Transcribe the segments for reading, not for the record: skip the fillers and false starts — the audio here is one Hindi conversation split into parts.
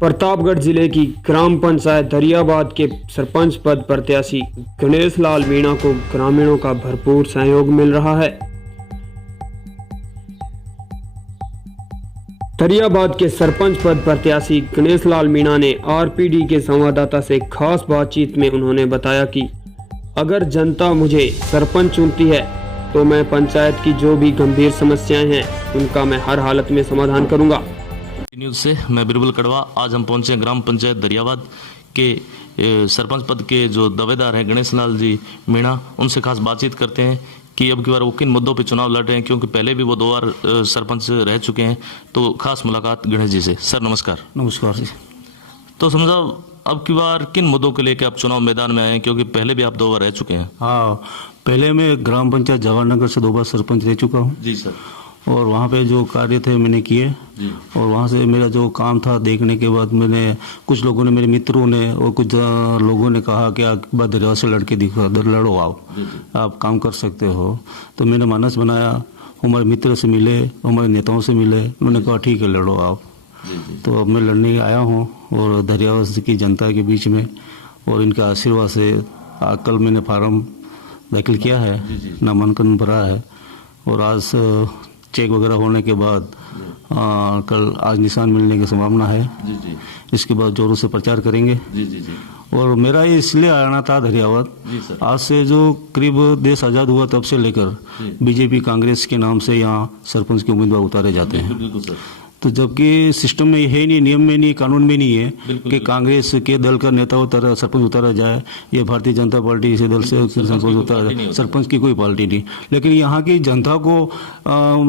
प्रतापगढ़ जिले की ग्राम पंचायत दरियाबाद के सरपंच पद प्रत्याशी गणेश लाल मीणा को ग्रामीणों का भरपूर सहयोग मिल रहा है। दरियाबाद के सरपंच पद प्रत्याशी गणेश लाल मीणा ने आरपीडी के संवाददाता से खास बातचीत में उन्होंने बताया कि अगर जनता मुझे सरपंच चुनती है तो मैं पंचायत की जो भी गंभीर समस्याएं हैं उनका मैं हर हालत में समाधान करूंगा। न्यूज़ से मैं बिरबल कड़वा। आज हम पहुंचे ग्राम पंचायत दरियाबाद के सरपंच पद के जो दावेदार हैं गणेश लाल जी मीणा, उनसे खास बातचीत करते हैं कि अब की बार वो किन मुद्दों पे चुनाव लड़ रहे हैं, क्योंकि पहले भी वो 2 बार सरपंच रह चुके हैं। तो खास मुलाकात गणेश जी से। सर नमस्कार। नमस्कार जी। तो समझा अब की बार किन मुद्दों को लेकर आप चुनाव मैदान में आए हैं, क्योंकि पहले भी आप 2 बार रह चुके हैं? हाँ, पहले मैं ग्राम पंचायत जवाहरनगर से 2 बार सरपंच रह चुका हूँ जी सर। और वहाँ पे जो कार्य थे मैंने किए जी। और वहाँ से मेरा जो काम था देखने के बाद मैंने कुछ लोगों ने, मेरे मित्रों ने और कुछ लोगों ने कहा कि आप बात दरिया से लड़के दिखा लड़ो, आओ आप काम कर सकते हो। तो मैंने मानस बनाया, हमारे मित्र से मिले, हमारे नेताओं से मिले, उन्होंने कहा ठीक है लड़ो आप। तो अब मैं लड़ने आया हूँ और दरियावाद की जनता के बीच में और इनके आशीर्वाद से कल मैंने फार्म दाखिल किया है, नामांकन भरा है और आज चेक वगैरह होने के बाद कल आज निशान मिलने की संभावना है। इसके बाद जोरों से प्रचार करेंगे। और मेरा ये इसलिए आना था दरियाबाद, आज से जो करीब देश आज़ाद हुआ तब से लेकर बीजेपी कांग्रेस के नाम से यहाँ सरपंच के उम्मीदवार उतारे जाते हैं। तो जबकि सिस्टम में है नहीं, नियम में नहीं, कानून में नहीं है कि कांग्रेस के दल का नेता उतारा सरपंच उतारा जाए या भारतीय जनता पार्टी से दल से सरपंच उतारा जाए। सरपंच की कोई पार्टी नहीं। लेकिन यहाँ की जनता को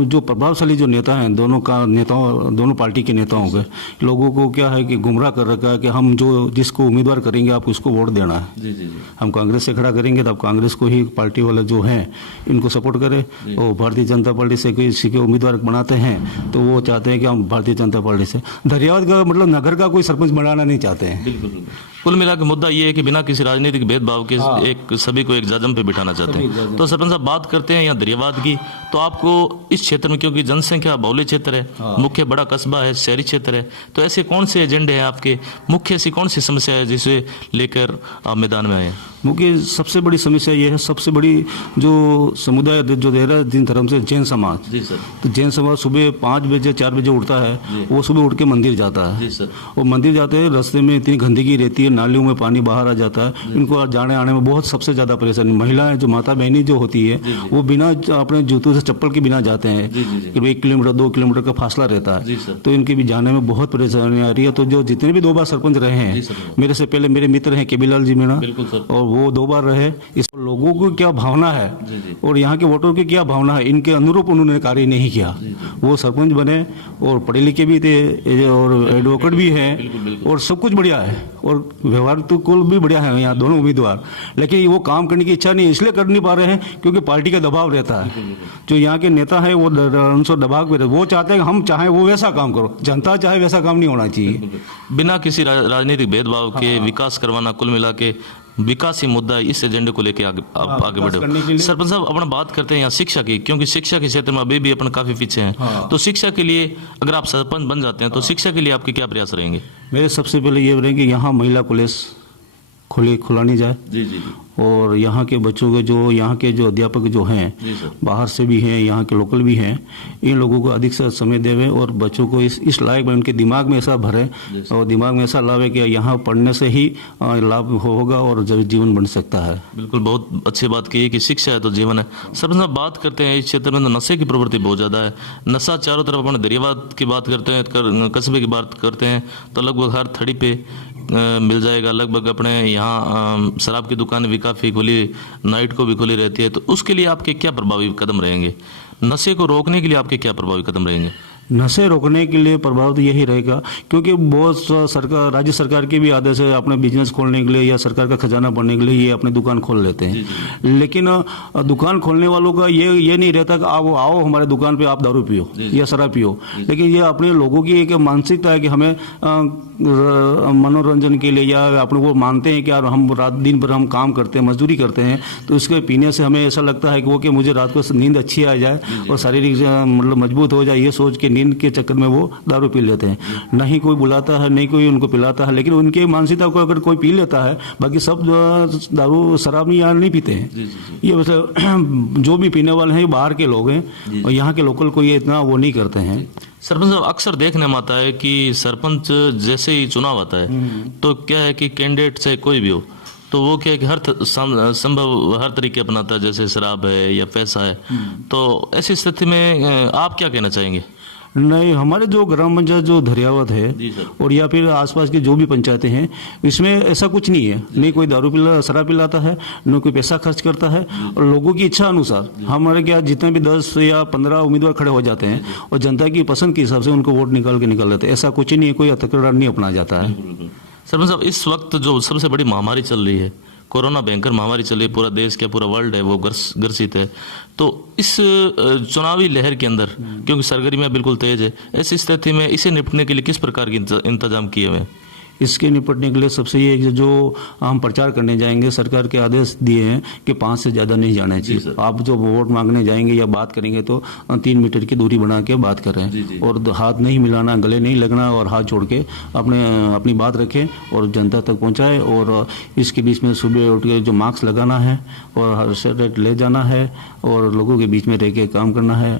जो प्रभावशाली जो नेता हैं, दोनों पार्टी के नेताओं के लोगों को क्या है कि गुमराह कर रखा है कि हम जो जिसको उम्मीदवार करेंगे आप उसको वोट देना है। हम कांग्रेस से खड़ा करेंगे तो आप कांग्रेस को ही पार्टी वाले जो हैं इनको सपोर्ट करें, और भारतीय जनता पार्टी से किसी के उम्मीदवार बनाते हैं तो वो चाहते हैं कि भारतीय जनता पार्टी से दरियाबाद का मतलब नगर का कोई सरपंच बनाना नहीं चाहते हैं। बिल्कुल। कुल मिला के मुद्दा ये है कि बिना किसी राजनीतिक भेदभाव के एक सभी को एक जाजम पे बिठाना चाहते हैं। तो सरपंच साहब बात करते हैं यहाँ दरियाबाद की, तो आपको इस क्षेत्र में, क्योंकि जनसंख्या बहुल्य क्षेत्र है, मुख्य बड़ा कस्बा है, शहरी क्षेत्र है, तो ऐसे कौन से एजेंडे हैं आपके, मुख्य ऐसी कौन सी समस्या है जिसे लेकर आप मैदान में आए? मुख्य सबसे बड़ी समस्या ये है, सबसे बड़ी जो समुदाय जो रह रहा है जिन धर्म से, जैन समाज। जी सर। तो जैन समाज सुबह 5 बजे 4 बजे उठता है, वो सुबह उठ के मंदिर जाता है। जी सर। वो मंदिर जाते हैं, रास्ते में इतनी गंदगी रहती है, नालियों में पानी बाहर आ जाता है, इनको जाने आने में बहुत सबसे ज्यादा परेशानी। महिलाएं जो माता बहनी जो होती है वो बिना अपने जूतों से चप्पल के बिना जाते हैं कि 1 किलोमीटर 2 किलोमीटर का फासला रहता है, तो इनके भी जाने में बहुत परेशानी आ रही है। तो जो जितने भी 2 बार सरपंच रहे हैं, मेरे से पहले मेरे मित्र हैं केबीलाल जी मीणा, और वो 2 बार रहे। इस लोगों को क्या भावना है और यहाँ के वोटरों की क्या भावना है, इनके अनुरूप उन्होंने कार्य नहीं किया। वो सरपंच बने और पढ़े लिखे भी थे और एडवोकेट भी हैं और सब कुछ बढ़िया है और व्यवहार तो कुल भी बढ़िया है यहाँ दोनों उम्मीदवार, लेकिन वो काम करने की इच्छा नहीं, इसलिए कर नहीं पा रहे हैं क्योंकि पार्टी का दबाव रहता है। जो यहाँ के नेता है वो उनसे दबाव में, वो चाहते हैं हम चाहें वो वैसा काम करो, जनता चाहे वैसा काम नहीं होना चाहिए। बिना किसी राजनीतिक भेदभाव के विकास करवाना, कुल मिला के विकास ही मुद्दा है। इस एजेंडे को लेके आगे बढ़े। सरपंच साहब अपना बात करते हैं यहाँ शिक्षा की, क्योंकि शिक्षा के क्षेत्र में अभी भी अपन काफी पीछे हैं। तो शिक्षा के लिए अगर आप सरपंच बन जाते हैं तो शिक्षा के लिए आपके क्या प्रयास रहेंगे? मेरे सबसे पहले ये रहेंगे यहाँ महिला कॉलेज खुलानी जाए। जी। और यहाँ के बच्चों के यहाँ के जो अध्यापक जो हैं बाहर से भी हैं, यहाँ के लोकल भी हैं, इन लोगों को अधिक से समय देवे और बच्चों को इस लायक में उनके दिमाग में ऐसा भरे और दिमाग में ऐसा लावे कि यहाँ पढ़ने से ही लाभ होगा और जीवन बन सकता है। बिल्कुल, बहुत अच्छी बात की है कि शिक्षा है तो जीवन है। सब बात करते हैं इस क्षेत्र में तो नशे की प्रवृत्ति बहुत ज़्यादा है। नशा चारों तरफ, अपने दरियाबाद की बात करते हैं, कस्बे की बात करते हैं तो लगभग हर थड़ी पे मिल जाएगा। लगभग अपने यहाँ शराब की दुकान भी काफ़ी खुली, नाइट को भी खुली रहती है। तो उसके लिए आपके क्या प्रभावी कदम रहेंगे? नशे को रोकने के लिए आपके क्या प्रभावी कदम रहेंगे? नशे रोकने के लिए प्रभाव तो यही रहेगा, क्योंकि बहुत सरकार, राज्य सरकार के भी आदेश है अपने बिजनेस खोलने के लिए या सरकार का खजाना बढ़ने के लिए ये अपनी दुकान खोल लेते हैं। लेकिन दुकान खोलने वालों का ये नहीं रहता कि आप आओ हमारे दुकान पे आप दारू पियो या शराब पियो, लेकिन ये अपने लोगों की एक मानसिकता है कि हमें मनोरंजन के लिए या अपने वो मानते हैं कि यार हम रात दिन भर हम काम करते हैं, मजदूरी करते हैं, तो इसके पीने से हमें ऐसा लगता है कि वो कि मुझे रात को नींद अच्छी आ जाए और शारीरिक मतलब मजबूत हो जाए, ये सोच के नींद के चक्कर में वो दारू पी लेते हैं। नहीं कोई बुलाता है, नहीं कोई उनको पिलाता है, लेकिन उनके मानसिकता को अगर कोई पी लेता है, बाकी सब दारू शराब नहीं पीते हैं। ये मतलब जो भी पीने वाले हैं ये बाहर के लोग हैं और यहाँ के लोकल को ये इतना वो नहीं करते हैं। सरपंच साहब, अक्सर देखने में आता है कि सरपंच जैसे ही चुनाव आता है तो क्या है कि कैंडिडेट चाहे कोई भी हो तो वो क्या है कि हर संभव हर तरीके अपनाता है, जैसे शराब है या पैसा है। तो ऐसी स्थिति में आप क्या कहना चाहेंगे? नहीं, हमारे जो ग्राम पंचायत जो धरियावत है और या फिर आसपास की जो भी पंचायतें हैं, इसमें ऐसा कुछ नहीं है। नहीं कोई दारू शराब पिलाता है, न कोई पैसा खर्च करता है, और लोगों की इच्छा अनुसार हमारे क्या जितने भी 10 या 15 उम्मीदवार खड़े हो जाते हैं और जनता की पसंद के हिसाब से उनको वोट निकाल लेते हैं। ऐसा कुछ नहीं है, कोई हथकंडा नहीं अपना जाता है। सरपंच साहब, इस वक्त जो सबसे बड़ी महामारी चल रही है, कोरोना भयंकर महामारी चल रही है, पूरा देश क्या पूरा वर्ल्ड है वो ग्रसित है, तो इस चुनावी लहर के अंदर क्योंकि सरगर्मियां बिल्कुल तेज है, ऐसी स्थिति में इसे निपटने के लिए किस प्रकार के इंतजाम किए हुए हैं? इसके निपटने के लिए सबसे ये जो हम प्रचार करने जाएंगे, सरकार के आदेश दिए हैं कि 5 से ज़्यादा नहीं जाना चाहिए। आप जो वोट मांगने जाएंगे या बात करेंगे तो 3 मीटर की दूरी बना के बात करें और हाथ नहीं मिलाना, गले नहीं लगना और हाथ जोड़ के अपनी बात रखें और जनता तक पहुंचाएं। और इसके बीच में सुबह उठ के जो मास्क लगाना है और हर सेट ले जाना है और लोगों के बीच में रह के काम करना है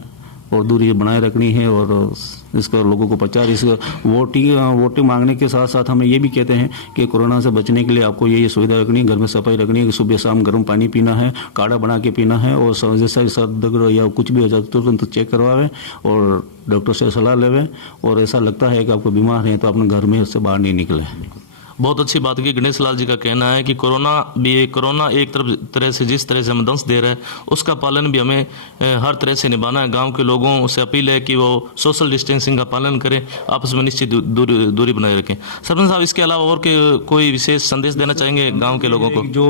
और दूरी बनाए रखनी है और इसका लोगों को प्रचार। इस वोटिंग मांगने के साथ साथ हम ये भी कहते हैं कि कोरोना से बचने के लिए आपको ये सुविधा रखनी है, घर में सफाई रखनी है, सुबह शाम गर्म पानी पीना है, काढ़ा बना के पीना है और जैसा सर्द या कुछ भी हो जाए तो तुरंत चेक करवाएं और डॉक्टर से सलाह लेवें। और ऐसा लगता है कि आपको बीमार हैं तो अपने घर में उससे बाहर नहीं निकले। बहुत अच्छी बात की गणेश लाल जी का कहना है कि कोरोना एक तरह से जिस तरह से हमें दंश दे रहा है उसका पालन भी हमें हर तरह से निभाना है। गांव के लोगों से अपील है कि वो सोशल डिस्टेंसिंग का पालन करें, आपस में निश्चित दूरी बनाए रखें। सरपंच साहब, इसके अलावा और कोई विशेष संदेश देना चाहेंगे गाँव के लोगों को? जो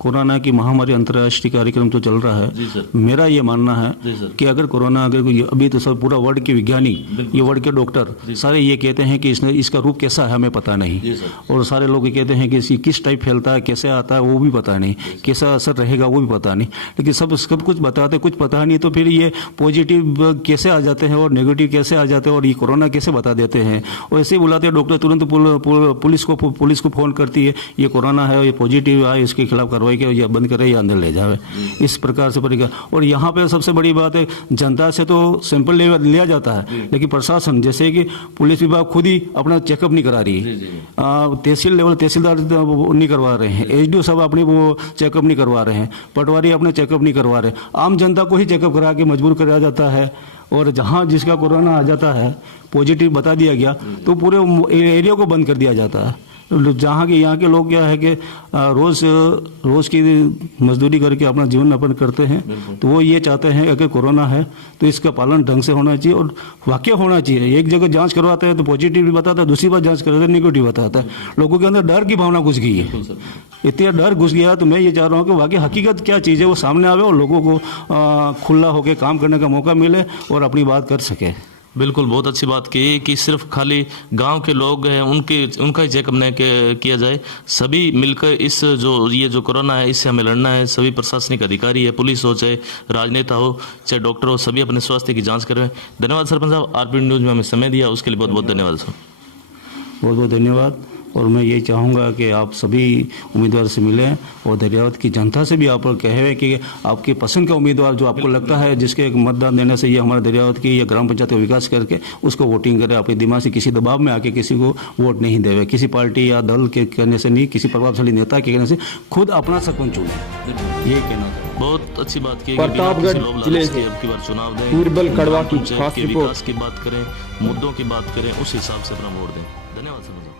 कोरोना की महामारी अंतर्राष्ट्रीय कार्यक्रम जो चल रहा है, मेरा ये मानना है कि अगर कोरोना अभी तो सब पूरा वर्ल्ड के वैज्ञानिक, ये वर्ल्ड के डॉक्टर सारे ये कहते हैं कि इसका रूप कैसा है हमें पता नहीं, और सारे लोग ये कहते हैं कि इसकी किस टाइप फैलता है, कैसे आता है वो भी पता नहीं, कैसा असर रहेगा वो भी पता नहीं, लेकिन सब कुछ बताते कुछ पता नहीं। तो फिर ये पॉजिटिव कैसे आ जाते हैं और नेगेटिव कैसे आ जाते हैं और ये कोरोना कैसे बता देते हैं। और ऐसे बुलाते हैं डॉक्टर, तुरंत पुलिस को फोन करती है ये कोरोना है, ये पॉजिटिव है, इसके खिलाफ कार्रवाई या बंद करे या अंदर ले जावे। इस प्रकार से पड़ेगा। और यहाँ पे सबसे बड़ी बात है, जनता से तो सैंपल लिया जाता है, लेकिन प्रशासन जैसे कि पुलिस विभाग खुद ही अपना चेकअप नहीं करा रही है, तहसीलदार नहीं करवा रहे हैं, एसडीओ सब अपनी वो चेकअप नहीं करवा रहे हैं, पटवारी अपने चेकअप नहीं करवा रहे, आम जनता को ही चेकअप करा के मजबूर कराया जाता है। और जहाँ जिसका कोरोना आ जाता है, पॉजिटिव बता दिया गया, तो पूरे एरिया को बंद कर दिया जाता है। जहाँ के यहाँ के लोग क्या है कि रोज की मजदूरी करके अपना जीवन यापन करते हैं, तो वो ये चाहते हैं अगर कोरोना है तो इसका पालन ढंग से होना चाहिए और वाकई होना चाहिए। एक जगह जांच करवाते हैं तो पॉजिटिव भी बताता है, दूसरी बार जांच करवाते हैं नेगेटिव बताता है। लोगों के अंदर डर की भावना घुस गई है, इतना डर घुस गया। तो मैं ये चाह रहा हूँ कि वाकई हकीकत क्या चीज़ है वो सामने आवे और लोगों को खुला होकर काम करने का मौका मिले और अपनी बात कर सके। बिल्कुल, बहुत अच्छी बात की कि सिर्फ खाली गांव के लोग हैं उनका ही चेकअप नहीं किया जाए, सभी मिलकर ये जो कोरोना है इससे हमें लड़ना है। सभी प्रशासनिक अधिकारी है, पुलिस हो चाहे राजनेता हो चाहे डॉक्टर हो, सभी अपने स्वास्थ्य की जांच करें। धन्यवाद सरपंच साहब, आरपीडी न्यूज में हमें समय दिया उसके लिए बहुत बहुत धन्यवाद सर। बहुत बहुत धन्यवाद। और मैं यही चाहूँगा कि आप सभी उम्मीदवार से मिलें और दरियावत की जनता से भी आप कहें कि आपकी पसंद का उम्मीदवार जो आपको लगता है जिसके मतदान देने से ये हमारे दरियावत की या ग्राम पंचायत का विकास करके उसको वोटिंग करें। आपके दिमाग से किसी दबाव में आके किसी को वोट नहीं देवे, किसी पार्टी या दल के कहने से नहीं, किसी प्रभावशाली नेता के कहने से, खुद अपना सरपंच चुने। यही कहना था। बहुत अच्छी बात की। प्रतापगढ़ जिले से चुनाव दें, बीरबल कड़वा की खास रिपोर्ट। विकास की बात करें, मुद्दों की बात करें, उस हिसाब से अपना वोट दें। धन्यवाद सर।